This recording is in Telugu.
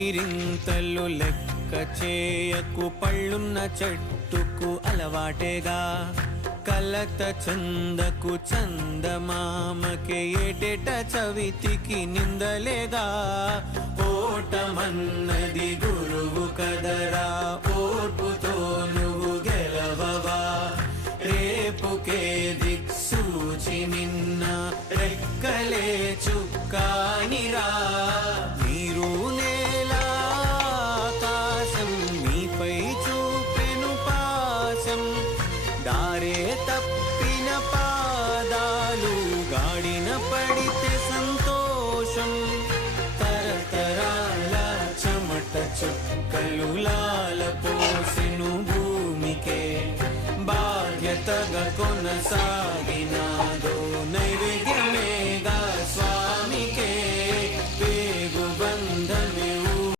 రింతలు లెక్క చేయకు పళ్ళున్న చెట్టుకు అలవాటేగా కలత చందకు చందమామకే ఏటేట చవితికి నిందలేగా ఓటమన్నది